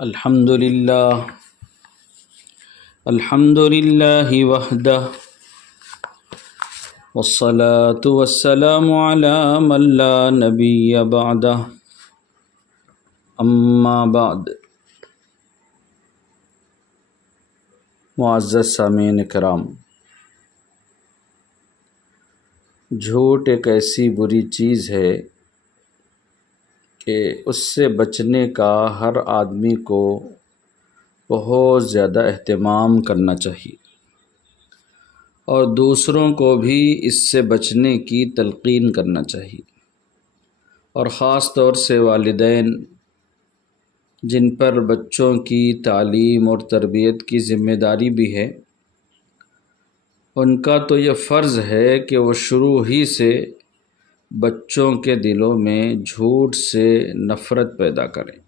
الحمد لله وحده والصلاة والسلام على من لا نبي بعده اما بعد۔ معزز سامعین کرام، جھوٹ ایک ایسی بری چیز ہے کہ اس سے بچنے کا ہر آدمی کو بہت زیادہ اہتمام کرنا چاہیے اور دوسروں کو بھی اس سے بچنے کی تلقین کرنا چاہیے، اور خاص طور سے والدین جن پر بچوں کی تعلیم اور تربیت کی ذمہ داری بھی ہے، ان کا تو یہ فرض ہے کہ وہ شروع ہی سے بچوں کے دلوں میں جھوٹ سے نفرت پیدا کریں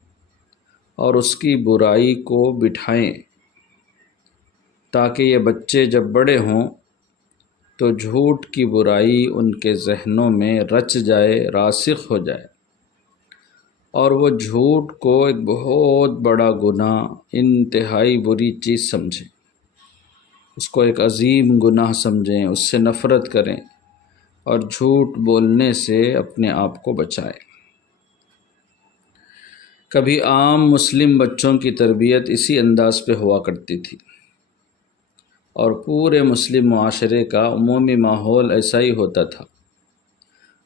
اور اس کی برائی کو بٹھائیں، تاکہ یہ بچے جب بڑے ہوں تو جھوٹ کی برائی ان کے ذہنوں میں رچ جائے، راسخ ہو جائے، اور وہ جھوٹ کو ایک بہت بڑا گناہ، انتہائی بری چیز سمجھیں، اس کو ایک عظیم گناہ سمجھیں، اس سے نفرت کریں اور جھوٹ بولنے سے اپنے آپ کو بچائیں۔ کبھی عام مسلم بچوں کی تربیت اسی انداز پہ ہوا کرتی تھی، اور پورے مسلم معاشرے کا عمومی ماحول ایسا ہی ہوتا تھا،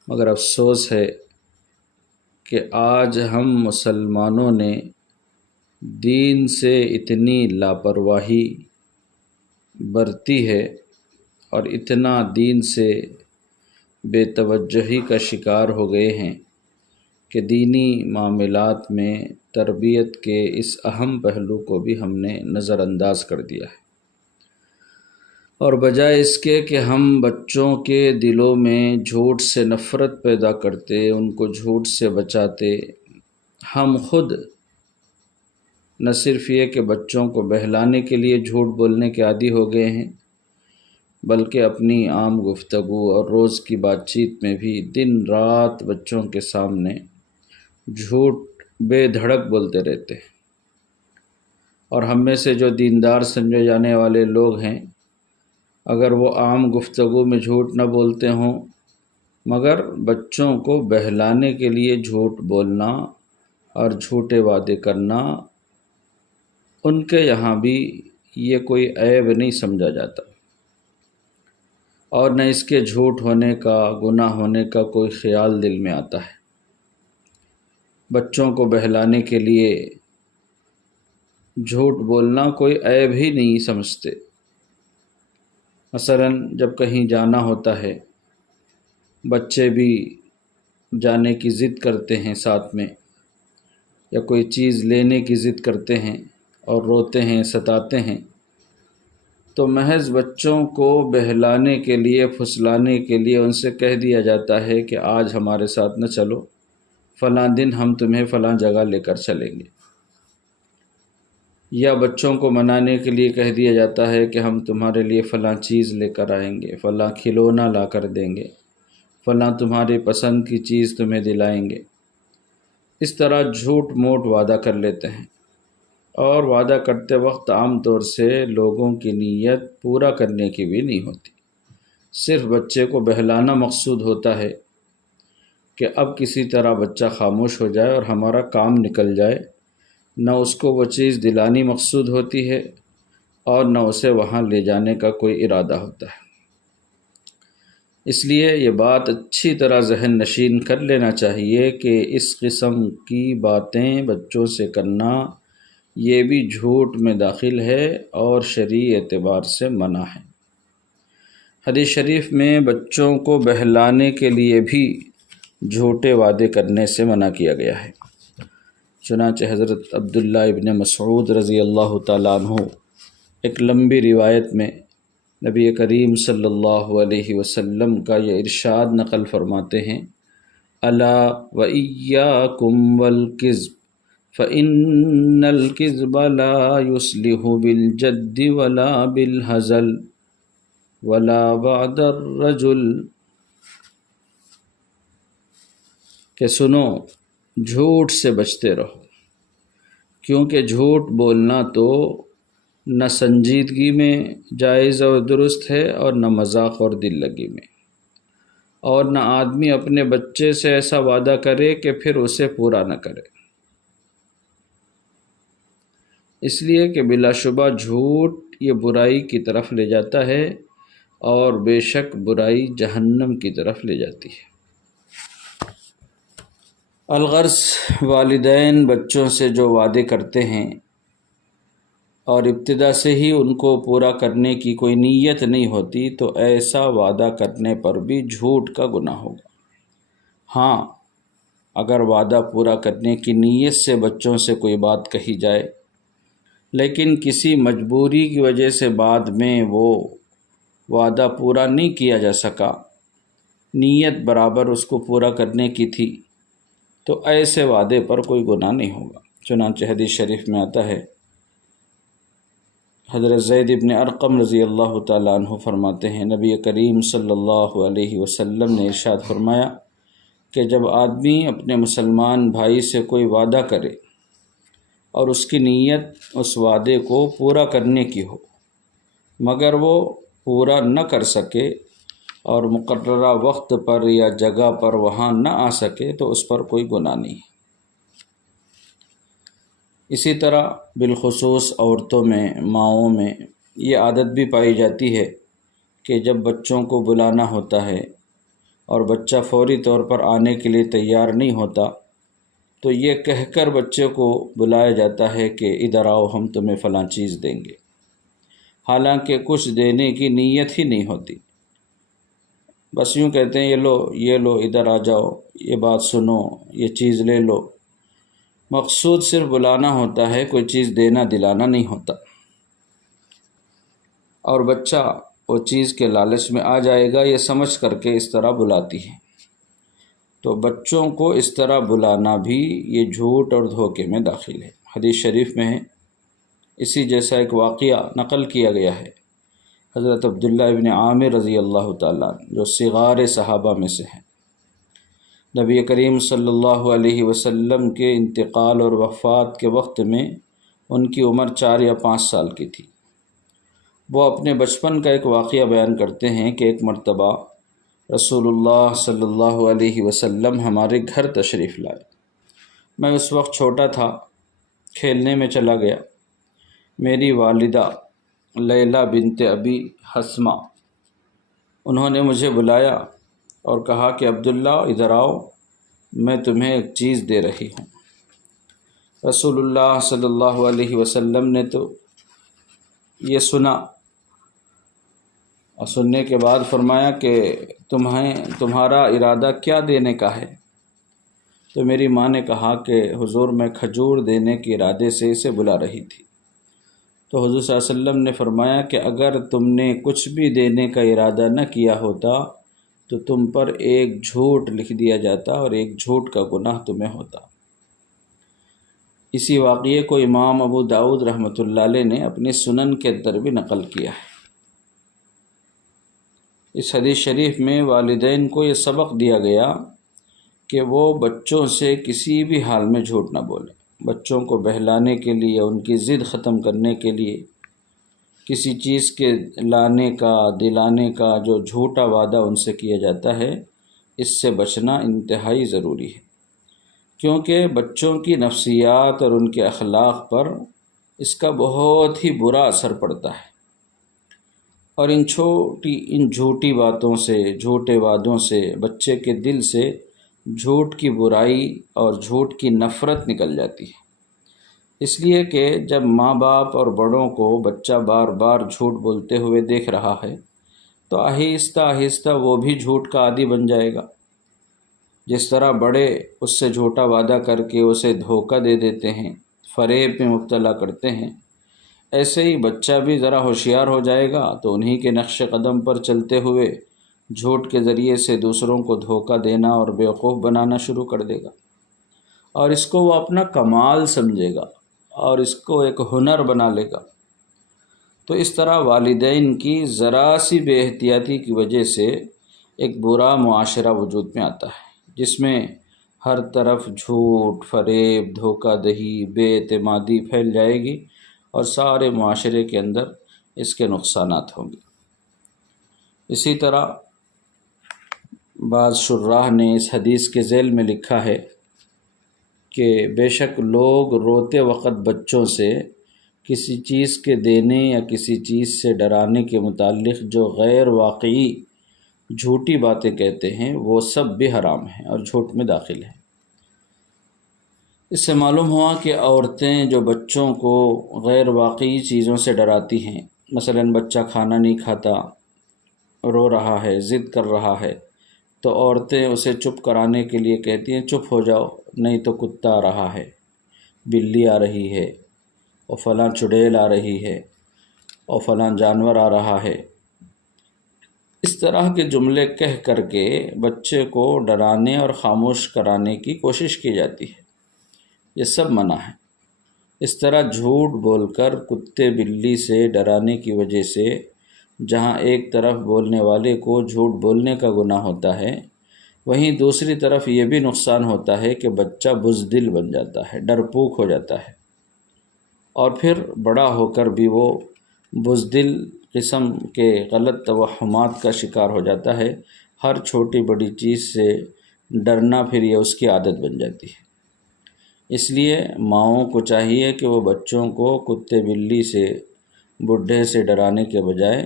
مگر افسوس ہے کہ آج ہم مسلمانوں نے دین سے اتنی لاپرواہی برتی ہے اور اتنا دین سے بے توجہی کا شکار ہو گئے ہیں کہ دینی معاملات میں تربیت کے اس اہم پہلو کو بھی ہم نے نظر انداز کر دیا ہے، اور بجائے اس کے کہ ہم بچوں کے دلوں میں جھوٹ سے نفرت پیدا کرتے، ان کو جھوٹ سے بچاتے، ہم خود نہ صرف یہ کہ بچوں کو بہلانے کے لیے جھوٹ بولنے کے عادی ہو گئے ہیں، بلکہ اپنی عام گفتگو اور روز کی بات چیت میں بھی دن رات بچوں کے سامنے جھوٹ بے دھڑک بولتے رہتے ہیں۔ اور ہم میں سے جو دیندار سمجھے جانے والے لوگ ہیں، اگر وہ عام گفتگو میں جھوٹ نہ بولتے ہوں، مگر بچوں کو بہلانے کے لیے جھوٹ بولنا اور جھوٹے وعدے کرنا، ان کے یہاں بھی یہ کوئی عیب نہیں سمجھا جاتا، اور نہ اس کے جھوٹ ہونے کا، گناہ ہونے کا کوئی خیال دل میں آتا ہے۔ بچوں کو بہلانے کے لیے جھوٹ بولنا کوئی عیب ہی نہیں سمجھتے۔ مثلا جب کہیں جانا ہوتا ہے، بچے بھی جانے کی ضد کرتے ہیں ساتھ میں، یا کوئی چیز لینے کی ضد کرتے ہیں اور روتے ہیں، ستاتے ہیں، تو محض بچوں کو بہلانے کے لیے، پھسلانے کے لیے ان سے کہہ دیا جاتا ہے کہ آج ہمارے ساتھ نہ چلو، فلاں دن ہم تمہیں فلاں جگہ لے کر چلیں گے، یا بچوں کو منانے کے لیے کہہ دیا جاتا ہے کہ ہم تمہارے لیے فلاں چیز لے کر آئیں گے، فلاں کھلونا لا کر دیں گے، فلاں تمہاری پسند کی چیز تمہیں دلائیں گے۔ اس طرح جھوٹ موٹ وعدہ کر لیتے ہیں، اور وعدہ کرتے وقت عام طور سے لوگوں کی نیت پورا کرنے کی بھی نہیں ہوتی، صرف بچے کو بہلانا مقصود ہوتا ہے کہ اب کسی طرح بچہ خاموش ہو جائے اور ہمارا کام نکل جائے، نہ اس کو وہ چیز دلانی مقصود ہوتی ہے اور نہ اسے وہاں لے جانے کا کوئی ارادہ ہوتا ہے۔ اس لیے یہ بات اچھی طرح ذہن نشین کر لینا چاہیے کہ اس قسم کی باتیں بچوں سے کرنا یہ بھی جھوٹ میں داخل ہے اور شرعی اعتبار سے منع ہے۔ حدیث شریف میں بچوں کو بہلانے کے لیے بھی جھوٹے وعدے کرنے سے منع کیا گیا ہے۔ چنانچہ حضرت عبداللہ ابن مسعود رضی اللہ تعالیٰ عنہ ایک لمبی روایت میں نبی کریم صلی اللہ علیہ وسلم کا یہ ارشاد نقل فرماتے ہیں: الا وإياكم والكذب فإن الكذب لا يصلح بالجد ولا بالهزل ولا بعد الرجل، کہ سنو، جھوٹ سے بچتے رہو، کیونکہ جھوٹ بولنا تو نہ سنجیدگی میں جائز اور درست ہے اور نہ مذاق اور دل لگی میں، اور نہ آدمی اپنے بچے سے ایسا وعدہ کرے کہ پھر اسے پورا نہ کرے، اس لیے کہ بلا شبہ جھوٹ یہ برائی کی طرف لے جاتا ہے، اور بے شک برائی جہنم کی طرف لے جاتی ہے۔ الغرض والدین بچوں سے جو وعدے کرتے ہیں اور ابتدا سے ہی ان کو پورا کرنے کی کوئی نیت نہیں ہوتی، تو ایسا وعدہ کرنے پر بھی جھوٹ کا گناہ ہوگا۔ ہاں، اگر وعدہ پورا کرنے کی نیت سے بچوں سے کوئی بات کہی جائے، لیکن کسی مجبوری کی وجہ سے بعد میں وہ وعدہ پورا نہیں کیا جا سکا، نیت برابر اس کو پورا کرنے کی تھی، تو ایسے وعدے پر کوئی گناہ نہیں ہوگا۔ چنانچہ حدیث شریف میں آتا ہے، حضرت زید بن ارقم رضی اللہ تعالیٰ عنہ فرماتے ہیں، نبی کریم صلی اللہ علیہ وسلم نے ارشاد فرمایا کہ جب آدمی اپنے مسلمان بھائی سے کوئی وعدہ کرے اور اس کی نیت اس وعدے کو پورا کرنے کی ہو، مگر وہ پورا نہ کر سکے اور مقررہ وقت پر یا جگہ پر وہاں نہ آ سکے، تو اس پر کوئی گناہ نہیں۔ اسی طرح بالخصوص عورتوں میں، ماؤں میں یہ عادت بھی پائی جاتی ہے کہ جب بچوں کو بلانا ہوتا ہے اور بچہ فوری طور پر آنے کے لیے تیار نہیں ہوتا، تو یہ کہہ کر بچے کو بلایا جاتا ہے کہ ادھر آؤ، ہم تمہیں فلاں چیز دیں گے، حالانکہ کچھ دینے کی نیت ہی نہیں ہوتی، بس یوں کہتے ہیں یہ لو ادھر آ جاؤ، یہ بات سنو، یہ چیز لے لو۔ مقصود صرف بلانا ہوتا ہے، کوئی چیز دینا دلانا نہیں ہوتا، اور بچہ وہ چیز کے لالچ میں آ جائے گا یہ سمجھ کر کے اس طرح بلاتی ہے۔ تو بچوں کو اس طرح بلانا بھی یہ جھوٹ اور دھوکے میں داخل ہے۔ حدیث شریف میں ہے، اسی جیسا ایک واقعہ نقل کیا گیا ہے، حضرت عبداللہ ابن عامر رضی اللہ تعالیٰ جو صغار صحابہ میں سے ہیں، نبی کریم صلی اللہ علیہ وسلم کے انتقال اور وفات کے وقت میں ان کی عمر 4 یا 5 سال کی تھی۔ وہ اپنے بچپن کا ایک واقعہ بیان کرتے ہیں کہ ایک مرتبہ رسول اللہ صلی اللہ علیہ وسلم ہمارے گھر تشریف لائے۔ میں اس وقت چھوٹا تھا، کھیلنے میں چلا گیا۔ میری والدہ لیلہ بنت ابی حسمہ، انہوں نے مجھے بلایا اور کہا کہ عبداللہ ادھر آؤ، میں تمہیں ایک چیز دے رہی ہوں۔ رسول اللہ صلی اللہ علیہ وسلم نے تو یہ سنا اور سننے کے بعد فرمایا کہ تمہارا ارادہ کیا دینے کا ہے؟ تو میری ماں نے کہا کہ حضور میں کھجور دینے کے ارادے سے اسے بلا رہی تھی۔ تو حضور صلی اللہ علیہ وسلم نے فرمایا کہ اگر تم نے کچھ بھی دینے کا ارادہ نہ کیا ہوتا تو تم پر ایک جھوٹ لکھ دیا جاتا اور ایک جھوٹ کا گناہ تمہیں ہوتا۔ اسی واقعے کو امام ابو داؤد رحمۃ اللہ علیہ نے اپنی سنن کے اندر بھی نقل کیا ہے۔ اس حدیث شریف میں والدین کو یہ سبق دیا گیا کہ وہ بچوں سے کسی بھی حال میں جھوٹ نہ بولیں۔ بچوں کو بہلانے کے لیے، ان کی ضد ختم کرنے کے لیے، کسی چیز کے لانے کا، دلانے کا جو جھوٹا وعدہ ان سے کیا جاتا ہے، اس سے بچنا انتہائی ضروری ہے، کیونکہ بچوں کی نفسیات اور ان کے اخلاق پر اس کا بہت ہی برا اثر پڑتا ہے، اور ان جھوٹی باتوں سے، جھوٹے وعدوں سے بچے کے دل سے جھوٹ کی برائی اور جھوٹ کی نفرت نکل جاتی ہے۔ اس لیے کہ جب ماں باپ اور بڑوں کو بچہ بار بار جھوٹ بولتے ہوئے دیکھ رہا ہے تو آہستہ آہستہ وہ بھی جھوٹ کا عادی بن جائے گا۔ جس طرح بڑے اس سے جھوٹا وعدہ کر کے اسے دھوکہ دے دیتے ہیں، فریب میں مبتلا کرتے ہیں، ایسے ہی بچہ بھی ذرا ہوشیار ہو جائے گا تو انہی کے نقش قدم پر چلتے ہوئے جھوٹ کے ذریعے سے دوسروں کو دھوکہ دینا اور بیوقوف بنانا شروع کر دے گا، اور اس کو وہ اپنا کمال سمجھے گا اور اس کو ایک ہنر بنا لے گا۔ تو اس طرح والدین کی ذرا سی بے احتیاطی کی وجہ سے ایک برا معاشرہ وجود میں آتا ہے، جس میں ہر طرف جھوٹ، فریب، دھوکہ دہی، بے اعتمادی پھیل جائے گی اور سارے معاشرے کے اندر اس کے نقصانات ہوں گے۔ اسی طرح بعض شراح نے اس حدیث کے ذیل میں لکھا ہے کہ بے شک لوگ روتے وقت بچوں سے کسی چیز کے دینے یا کسی چیز سے ڈرانے کے متعلق جو غیر واقعی جھوٹی باتیں کہتے ہیں وہ سب بھی حرام ہیں اور جھوٹ میں داخل ہیں۔ اس سے معلوم ہوا کہ عورتیں جو بچوں کو غیر واقعی چیزوں سے ڈراتی ہیں، مثلا بچہ کھانا نہیں کھاتا، رو رہا ہے، ضد کر رہا ہے، تو عورتیں اسے چپ کرانے کے لیے کہتی ہیں چپ ہو جاؤ، نہیں تو کتا آ رہا ہے، بلی آ رہی ہے، اور فلاں چڑیل آ رہی ہے، اور فلاں جانور آ رہا ہے۔ اس طرح کے جملے کہہ کر کے بچے کو ڈرانے اور خاموش کرانے کی کوشش کی جاتی ہے۔ یہ سب منع ہے۔ اس طرح جھوٹ بول کر کتے بلی سے ڈرانے کی وجہ سے جہاں ایک طرف بولنے والے کو جھوٹ بولنے کا گناہ ہوتا ہے، وہیں دوسری طرف یہ بھی نقصان ہوتا ہے کہ بچہ بزدل بن جاتا ہے، ڈرپوک ہو جاتا ہے، اور پھر بڑا ہو کر بھی وہ بزدل قسم کے غلط توہمات کا شکار ہو جاتا ہے۔ ہر چھوٹی بڑی چیز سے ڈرنا پھر یہ اس کی عادت بن جاتی ہے۔ اس لیے ماؤں کو چاہیے کہ وہ بچوں کو کتے بلی سے، بڈھے سے ڈرانے کے بجائے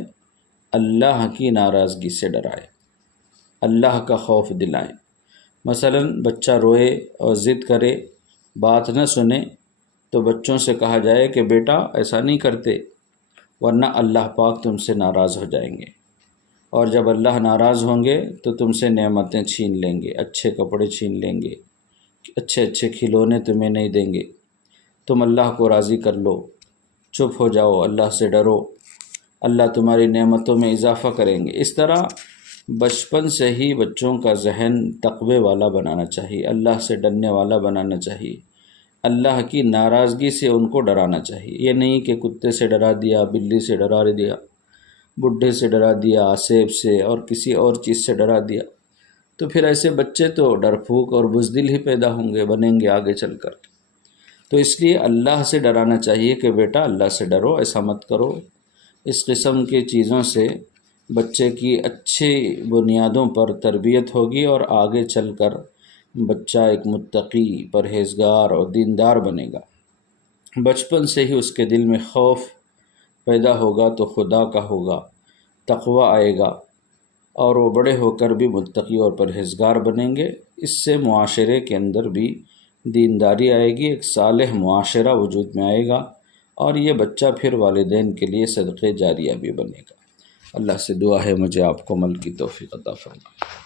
اللہ کی ناراضگی سے ڈرائے، اللہ کا خوف دلائیں۔ مثلا بچہ روئے اور ضد کرے، بات نہ سنے، تو بچوں سے کہا جائے کہ بیٹا ایسا نہیں کرتے، ورنہ اللہ پاک تم سے ناراض ہو جائیں گے، اور جب اللہ ناراض ہوں گے تو تم سے نعمتیں چھین لیں گے، اچھے کپڑے چھین لیں گے، اچھے اچھے کھلونے تمہیں نہیں دیں گے، تم اللہ کو راضی کر لو، چپ ہو جاؤ، اللہ سے ڈرو، اللہ تمہاری نعمتوں میں اضافہ کریں گے۔ اس طرح بچپن سے ہی بچوں کا ذہن تقوی والا بنانا چاہیے، اللہ سے ڈرنے والا بنانا چاہیے، اللہ کی ناراضگی سے ان کو ڈرانا چاہیے۔ یہ نہیں کہ کتے سے ڈرا دیا، بلی سے ڈرا دیا، بڈھے سے ڈرا دیا، سیب سے اور کسی اور چیز سے ڈرا دیا، تو پھر ایسے بچے تو ڈرپھوک اور بزدل ہی پیدا ہوں گے، بنیں گے آگے چل کر۔ تو اس لیے اللہ سے ڈرانا چاہیے کہ بیٹا اللہ سے ڈرو، ایسا مت کرو۔ اس قسم کی چیزوں سے بچے کی اچھی بنیادوں پر تربیت ہوگی اور آگے چل کر بچہ ایک متقی، پرہیزگار اور دیندار بنے گا۔ بچپن سے ہی اس کے دل میں خوف پیدا ہوگا تو خدا کا ہوگا، تقوی آئے گا، اور وہ بڑے ہو کر بھی متقی اور پرہیزگار بنیں گے۔ اس سے معاشرے کے اندر بھی دینداری آئے گی، ایک صالح معاشرہ وجود میں آئے گا، اور یہ بچہ پھر والدین کے لیے صدقہ جاریہ بھی بنے گا۔ اللہ سے دعا ہے مجھے آپ کو عمل کی توفیق عطا فرمائے۔